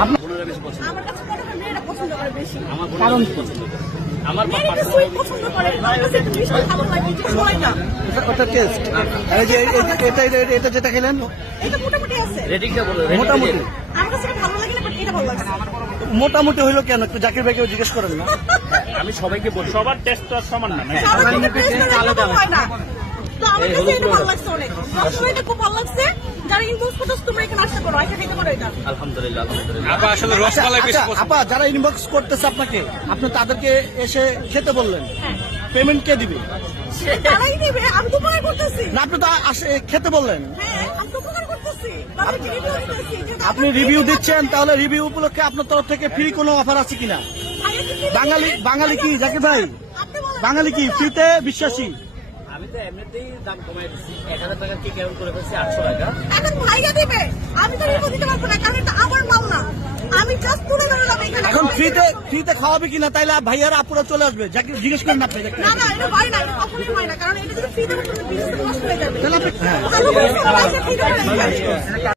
আমার কাছে মনে হয় মেয়েরা পছন্দ করে বেশি। কারণ আমার সুইট পছন্দ করে, আমার কাছে একটু মিষ্টি ভালো লাগে, একটু সময় না। ওটা টেস্ট, এই যে এটা যেটা খেলেন এটা মোটামুটি আছে, মোটামুটি আমার কাছে এটা ভালো লাগে না, বাট এটা ভালো লাগছে। মোটামুটি হইলো কেন? একটু জাকির ভাইকেও জিজ্ঞেস করেন না। আমি সবাইকে বলি সবার টেস্ট তো আর সমান না। সবার কিন্তু টেস্ট আলাদা হয় না। তো আমার কাছে এটা ভালো লাগছে অনেক, সবসময় এটা খুব ভালো লাগছে। যারা ইনবক্স করতেছ তোমরা এখানে আসতে পারো, এসে খেতে পারো এটা। আলহামদুলিল্লাহ। আপা আসলে রসমালাই বেশি পছন্দ। আপা যারা ইনবক্স করতেছে আপনাকে, আপনি তাদেরকে এসে খেতে বললেন, পেমেন্ট কে দিবে? তারাই দিবে, আমি তো উপকার করতেছি না, আপনি তো খেতে বললেন। হ্যাঁ, আমি তো উপকার করতেছি, তাদেরকে রিভিউ দিতেছি। আপনি রিভিউ দিচ্ছেন, তাহলে রিভিউ উপলক্ষে আপনার তরফ থেকে ফ্রি কোনো অফার আছে কিনা? বাঙালি কি জাকির ভাই, বাঙালি কি ফ্রিতে বিশ্বাসী? আমি তো এমনিতেই দাম কমাই দিচ্ছি, 1000 টাকা কি কেমন করে ফেলছি 800 টাকা। এখন ভাইয়া দিবে, আমি তো রিভিউ দিতে পারবো না, কারণ এটা আমার মাল না। আমি জাস্ট তুলে ধরলাম এখানে। এখন ফ্রিতে খাওয়াবে কিনা? তাইলে ভাইয়ারা আপুরা চলে আসবে, জাকির জিজ্ঞেস করেন আপনি। না না, এটা হয় না, এটা কখনোই হয় না, কারণ এটা যদি ফ্রিতে বিজনেস নষ্ট হয়ে যাবে। তাহলে আপনি ভালো করে সবাই ফ্রিতে